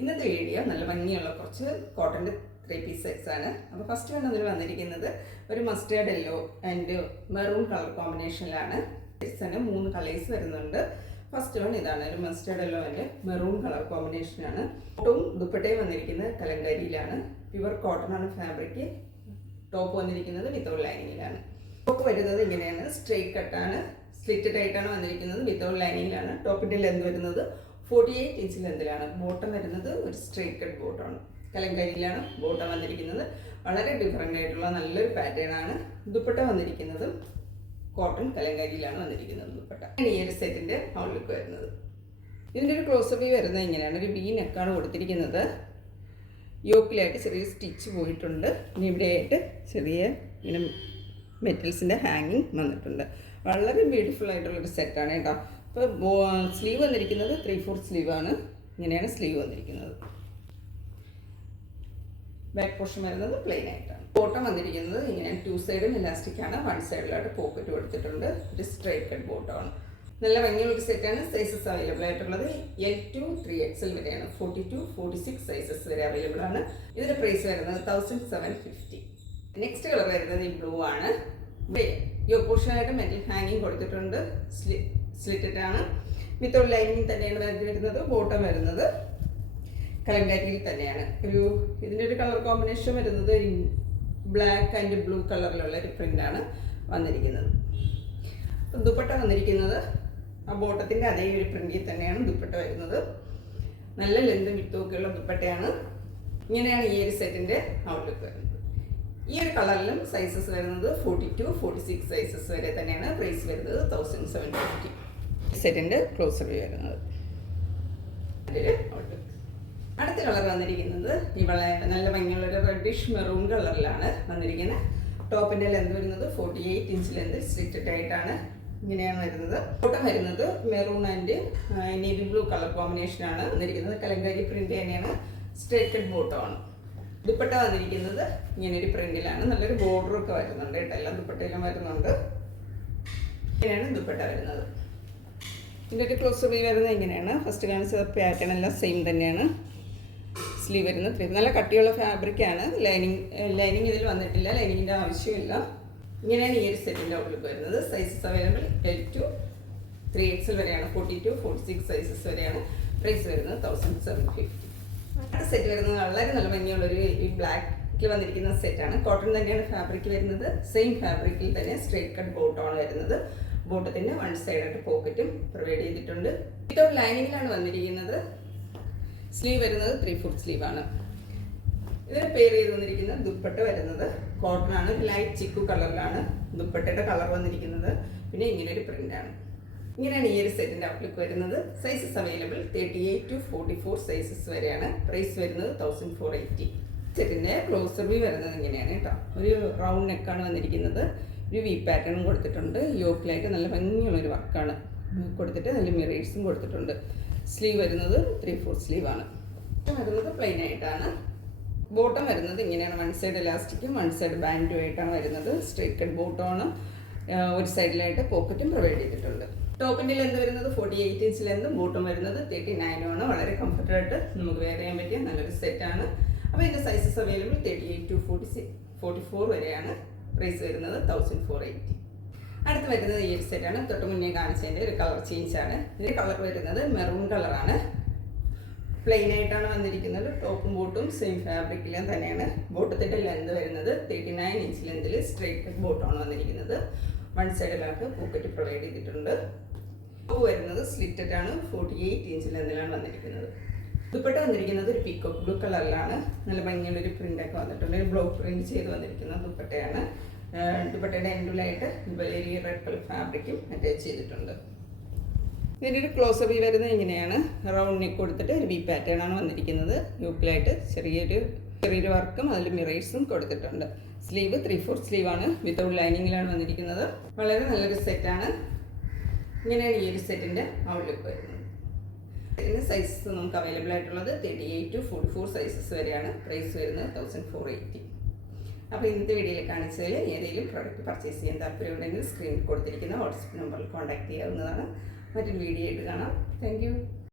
ഇന്നത്തെ വീഡിയോ നല്ല ഭംഗിയുള്ള കുറച്ച് കോട്ടൻ്റെ 3-piece സെറ്റ്സ് ആണ്. അപ്പോൾ ഫസ്റ്റ് വൺ അതിൽ വന്നിരിക്കുന്നത് ഒരു mustard yellow and maroon colour കോമ്പിനേഷനിലാണ്. സെറ്റ്സിന് 3 കളേഴ്സ് വരുന്നുണ്ട്. ഫസ്റ്റ് വൺ ഇതാണ്, ഒരു mustard yellow and maroon colour കോമ്പിനേഷനാണ്. ടോപ്പും ദുപ്പട്ടയും വന്നിരിക്കുന്നത് കലങ്കാരിയിലാണ്. പ്യുവർ കോട്ടൺ ആണ് ഫാബ്രിക്. ടോപ്പ് വന്നിരിക്കുന്നത് വിത്തൗട്ട് ലൈനിങ്ങിലാണ്. ടോപ്പ് വരുന്നത് ഇങ്ങനെയാണ്, സ്ട്രെയിറ്റ് കട്ടാണ്, സ്ലിറ്റഡ് ആയിട്ടാണ് വന്നിരിക്കുന്നത്, വിത്തൗട്ട് ലൈനിങ്ങിലാണ്. ടോപ്പിൻ്റെ ലെന്ത് വരുന്നത് 48 ഇഞ്ച് ലെന്തിലാണ്. ബോട്ടം വരുന്നത് ഒരു സ്ട്രെയിറ്റ് കട്ട് ബോട്ടമാണ്. കലങ്കാരിയിലാണ് ബോട്ടം വന്നിരിക്കുന്നത്. വളരെ ഡിഫറെൻ്റ് ആയിട്ടുള്ള നല്ലൊരു പാറ്റേൺ ആണ്. ദുപ്പട്ട വന്നിരിക്കുന്നത് കോട്ടൺ കലങ്കാരിയിലാണ് വന്നിരിക്കുന്നത് ദുപ്പട്ട. ഈ ഒരു സെറ്റിൻ്റെ ഔട്ട്ലുക്ക് വരുന്നത്. ഇതിൻ്റെ ഒരു ക്ലോസപ്പ് വ്യൂ വരുന്നത് ഇങ്ങനെയാണ്. ഒരു വി നെക്കാണ് കൊടുത്തിരിക്കുന്നത്. യോക്കിലായിട്ട് ചെറിയ സ്റ്റിച്ച് പോയിട്ടുണ്ട്. ഇനി ഇവിടെയായിട്ട് ചെറിയ ഇങ്ങനെ മെറ്റൽസിൻ്റെ ഹാങ്ങിങ് വന്നിട്ടുണ്ട്. വളരെ ബ്യൂട്ടിഫുൾ ആയിട്ടുള്ളൊരു സെറ്റാണ് കേട്ടോ. ഇപ്പോൾ സ്ലീവ് വന്നിരിക്കുന്നത് 3/4 സ്ലീവാണ്. ഇങ്ങനെയാണ് സ്ലീവ് വന്നിരിക്കുന്നത്. ബാക്ക് പോർഷൻ വരുന്നത് പ്ലെയിൻ ആയിട്ടാണ്. ബോട്ടം വന്നിരിക്കുന്നത് ഇങ്ങനെയാണ്. 2 സൈഡും ഇലാസ്റ്റിക് ആണ്. 1 സൈഡിലായിട്ട് പോക്കറ്റ് കൊടുത്തിട്ടുണ്ട്. ഒരു സ്ട്രൈറ്റ് കട്ട് ബോട്ടമാണ്. നല്ല ഭംഗിയുള്ളൊരു സെറ്റാണ്. സൈസസ് അവൈലബിൾ ആയിട്ടുള്ളത് L to 3XL വരെയാണ്. 42, 46 സൈസസ് വരെ അവൈലബിൾ ആണ്. ഇതിൻ്റെ പ്രൈസ് വരുന്നത് 1750. നെക്സ്റ്റ് കളർ വരുന്നത് ഈ ബ്ലൂ ആണ്. യോ പോർഷനായിട്ട് മെറ്റൽ ഹാങ്ങിങ് കൊടുത്തിട്ടുണ്ട്. സ്ലിറ്റഡ് ആണ്. വിത്തൗട്ട് ലൈനിങ് തന്നെയാണ് വരുന്നത്. ബോട്ടം വരുന്നത് കലങ്കാരിയിൽ തന്നെയാണ്. ഇതിൻ്റെ ഒരു കളർ കോമ്പിനേഷൻ വരുന്നത് ബ്ലാക്ക് ആൻഡ് ബ്ലൂ കളറിലുള്ള ഒരു പ്രിൻ്റാണ് വന്നിരിക്കുന്നത്. ദുപ്പട്ട വന്നിരിക്കുന്നത് ആ ബോട്ടത്തിൻ്റെ അതേ ഒരു പ്രിന്റിൽ തന്നെയാണ് ദുപ്പട്ട വരുന്നത്. നല്ല ലെന്തും വിത്തുമൊക്കെയുള്ള ദുപ്പട്ടയാണ്. ഇങ്ങനെയാണ് ഈ ഒരു സെറ്റിൻ്റെ ഔട്ട്ലുക്ക് വരുന്നത്. ഈ ഒരു കളറിലും സൈസസ് വരുന്നത് 42, 46 സൈസസ് വരെ തന്നെയാണ്. പ്രൈസ് വരുന്നത് 1750. സെറ്റിൻ്റെ ക്ലോസർ വരുന്നത്. അടുത്ത കളർ വന്നിരിക്കുന്നത് ഇവളെ നല്ല ഭംഗിയുള്ളൊരു റെഡിഷ് മെറൂൺ കളറിലാണ് വന്നിരിക്കുന്നത്. ടോപ്പിൻ്റെ ലെന്ത് വരുന്നത് 48 ഇഞ്ച് ലെന്ത് സ്ലിറ്റഡ് ആയിട്ടാണ്. ഇങ്ങനെയാണ് വരുന്നത്. ബോട്ടം വരുന്നത് maroon and navy blue colour കോമ്പിനേഷനാണ് വന്നിരിക്കുന്നത്. കലങ്കാരി പ്രിന്റ് തന്നെയാണ്. സ്ട്രൈറ്റ് കട്ട് ബോട്ടമാണ്. ദുപ്പട്ട വന്നിരിക്കുന്നത് ഇങ്ങനെയൊരു പ്രിന്റിലാണ്. നല്ലൊരു ബോർഡറൊക്കെ വരുന്നുണ്ട് കേട്ടോ. എല്ലാം ദുപ്പട്ടയിലും വരുന്നുണ്ട്. ഇങ്ങനെയാണ് ദുപ്പട്ട വരുന്നത്. ഇതിൻ്റെ ഒരു ക്ലോസ് വ്യൂ വരുന്നത് ഇങ്ങനെയാണ്. ഫസ്റ്റ് കാണിച്ച പാറ്റേൺ എല്ലാം സെയിം തന്നെയാണ്. സ്ലീവ് വരുന്നത് നല്ല കട്ടിയുള്ള ഫാബ്രിക്കാണ്. ലൈനിങ് ഇതിൽ വന്നിട്ടില്ല. ലൈനിങ്ങിൻ്റെ ആവശ്യമില്ല. ഇങ്ങനെയാണ് ഈ ഒരു സെറ്റിൻ്റെ ഔട്ട്ലുക്ക് വരുന്നത്. Sizes available L to 3XL വരെയാണ്. 42, 46 സൈസസ് വരെയാണ്. പ്രൈസ് വരുന്നത് 1750. അടുത്ത സെറ്റ് വരുന്നത് വളരെ നല്ല ഭംഗിയുള്ളൊരു ഈ ബ്ലാക്കിൽ വന്നിരിക്കുന്ന സെറ്റാണ്. കോട്ടൺ തന്നെയാണ് ഫാബ്രിക് വരുന്നത്. സെയിം ഫാബ്രിക്കിൽ തന്നെ സ്ട്രേറ്റ് കട്ട് ബോട്ടമാണ് വരുന്നത്. ബോട്ടത്തിൻ്റെ 1 സൈഡായിട്ട് പോക്കറ്റും പ്രൊവൈഡ് ചെയ്തിട്ടുണ്ട്. വിത്തൗട്ട് ലൈനിങ്ങിലാണ് വന്നിരിക്കുന്നത്. സ്ലീവ് വരുന്നത് 3/4 സ്ലീവാണ്. ഇതിന് പെയർ ചെയ്ത് വന്നിരിക്കുന്ന ദുപ്പട്ട വരുന്നത് കോട്ടൺ ആണ്. ലൈറ്റ് ചിക്കു കളറിലാണ് ദുപ്പട്ടയുടെ കളർ വന്നിരിക്കുന്നത്. പിന്നെ ഇങ്ങനെ ഒരു പ്രിൻ്റാണ്. ഇങ്ങനെയാണ് ഈ ഒരു സെറ്റിൻ്റെ ഔട്ട്ലുക്ക് വരുന്നത്. സൈസസ് അവൈലബിൾ 38 to 44 സൈസസ് വരെയാണ്. പ്രൈസ് വരുന്നത് 1480. സെറ്റിൻ്റെ ക്ലോസർ വ്യൂ വരുന്നത് ഇങ്ങനെയാണ് കേട്ടോ. ഒരു റൗണ്ട് നെക്കാണ് വന്നിരിക്കുന്നത്. ഒരു വി പാറ്റേണും കൊടുത്തിട്ടുണ്ട്. യോക്കിലായിട്ട് നല്ല ഭംഗിയുള്ളൊരു വർക്കാണ് കൊടുത്തിട്ട് നല്ല മിറേഴ്സും കൊടുത്തിട്ടുണ്ട്. സ്ലീവ് വരുന്നത് 3/4 സ്ലീവാണ്. വരുന്നത് പ്ലെയിൻ ആയിട്ടാണ്. ബോട്ടം വരുന്നത് ഇങ്ങനെയാണ്. 1 സൈഡ് ഇലാസ്റ്റിക്കും 1 സൈഡ് ബാൻഡും ആയിട്ടാണ് വരുന്നത്. സ്ട്രൈറ്റ് കട്ട് ബോട്ടമാണ്. ഒരു സൈഡിലായിട്ട് പോക്കറ്റും പ്രൊവൈഡ് ചെയ്തിട്ടുണ്ട്. ടോപ്പിൻ്റെ ലെന്ത് വരുന്നത് 48 ഇഞ്ച് ലെന്തും ബോട്ടം വരുന്നത് 39 ആണ്. വളരെ കംഫർട്ടബിൾ ആയിട്ട് നമുക്ക് വെയർ ചെയ്യാൻ പറ്റിയ നല്ലൊരു സെറ്റാണ്. അപ്പോൾ ഇതിൻ്റെ സൈസസ് അവൈലബിൾ 38 to 44 വരെയാണ്. പ്രൈസ് വരുന്നത് 1480. അടുത്ത് വരുന്നത് ഈ ഒരു സെറ്റാണ്. തൊട്ട് മുന്നേ കാണിച്ചതിൻ്റെ ഒരു കളർ ചേഞ്ചാണ്. ഇതിൻ്റെ കളർ വരുന്നത് മെറൂൺ കളറാണ്. പ്ലെയിൻ ആയിട്ടാണ് വന്നിരിക്കുന്നത്. ടോപ്പും ബോട്ടും സെയിം ഫാബ്രിക്കിലും തന്നെയാണ്. ബോട്ടത്തിൻ്റെ ലെന്ത് വരുന്നത് 39 ഇഞ്ച് ലെന്തിൽ സ്ട്രൈറ്റ് കട്ട് ബോട്ടമാണ് വന്നിരിക്കുന്നത്. 1 സൈഡിലായിട്ട് പോക്കറ്റ് പ്രൊവൈഡ് ചെയ്തിട്ടുണ്ട്. ടോപ്പ് വരുന്നത് സ്ലിറ്റഡ് ആണ്. 48 ഇഞ്ച് ലെന്തിലാണ് വന്നിരിക്കുന്നത്. ദുപ്പട്ട വന്നിരിക്കുന്നത് ഒരു പീക്കോക്ക് ബ്ലൂ കളറിലാണ്. നല്ല ഭംഗിയുള്ളൊരു പ്രിൻ്റൊക്കെ വന്നിട്ടുണ്ട്. ഒരു ബ്ലോക്ക് പ്രിന്റ് ചെയ്ത് വന്നിരിക്കുന്ന ദുപ്പട്ടയാണ്. ദുപ്പട്ടയുടെ എൻഡിലായിട്ട് വലിയ റെഡ് കളർ ഫാബ്രിക്കും അറ്റാച്ച് ചെയ്തിട്ടുണ്ട്. ഇതിൻ്റെ ഒരു ക്ലോസ് വ്യൂ വരുന്നത് ഇങ്ങനെയാണ്. റൗണ്ട് നെക്ക് കൊടുത്തിട്ട് ഒരു വി പാറ്റേൺ ആണ് വന്നിരിക്കുന്നത്. യൂക്കിലായിട്ട് ചെറിയൊരു വർക്കും അതിൽ മിറേഴ്സും കൊടുത്തിട്ടുണ്ട്. സ്ലീവ് 3/4 സ്ലീവാണ്. വിത്തൗട്ട് ലൈനിങ്ങിലാണ് വന്നിരിക്കുന്നത്. വളരെ നല്ലൊരു സെറ്റാണ്. ഇങ്ങനെയാണ് ഈ ഒരു സെറ്റിൻ്റെ ഔട്ട്ലുക്ക് വരുന്നത്. ഇതിൻ്റെ സൈസസ് നമുക്ക് അവൈലബിൾ ആയിട്ടുള്ളത് 38 to 44 സൈസസ് വരെയാണ്. പ്രൈസ് വരുന്നത് 1480. അപ്പോൾ ഇന്നത്തെ വീഡിയോയിൽ കാണിച്ചതിൽ ഏതെങ്കിലും പ്രോഡക്റ്റ് പർച്ചേസ് ചെയ്യാൻ താല്പര്യമുണ്ടെങ്കിൽ സ്ക്രീനിൽ കൊടുത്തിരിക്കുന്ന വാട്സപ്പ് നമ്പറിൽ കോൺടാക്ട് ചെയ്യാവുന്നതാണ്. മറ്റൊരു വീഡിയോ ആയിട്ട് കാണാം. Thank you.